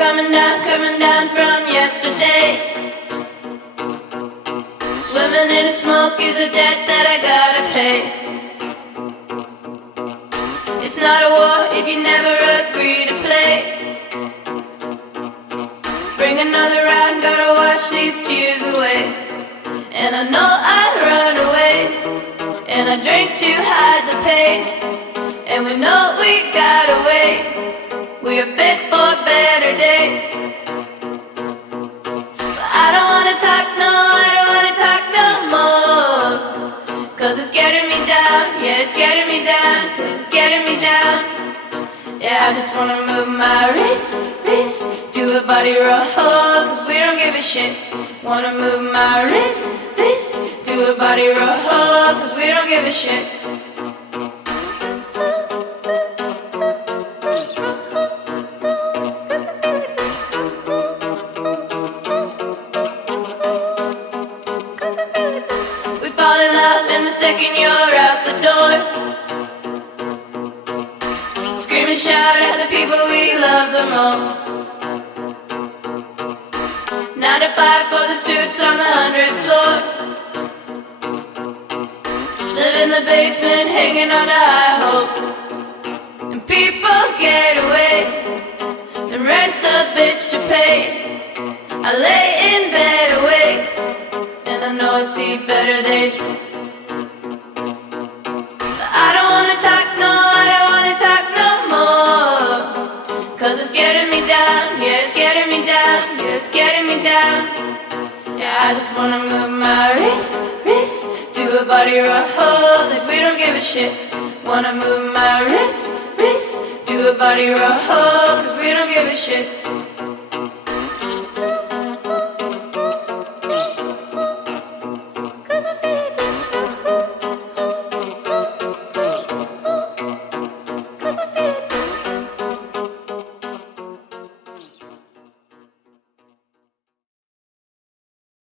coming down from yesterday. Swimming in the smoke is a debt that I gotta pay. It's not a war if you never agree to play. Bring another round, gotta wash these tears away. And I know I'd run away, and I drink to hide the pain. And we know we gotta wait, we are fit for better days. But I don't wanna talk, no, I don't wanna talk no more. Cause it's getting me down, yeah, it's getting me down. Cause it's getting me down. Yeah, I just wanna move my wrist, do a body roll, cause we don't give a shit. Wanna move my wrist, do a body roll, cause we don't give a shit. We fall in love in the second you're out the door. Scream and shout at the people we love the most. 9 to 5 for the suits on the 100th floor. Live in the basement, hanging on to high hope. And people get away, the rent's a bitch to pay. I lay in bed awake, and I know I see better days. But I don't wanna talk, no, I don't wanna talk no more. Cause it's getting me down, yeah, it's getting me down, yeah, it's getting me down. Yeah, I just wanna move my wrist, do a body roll, cause we don't give a shit. Wanna move my wrist, do a body roll, cause we don't give a shit.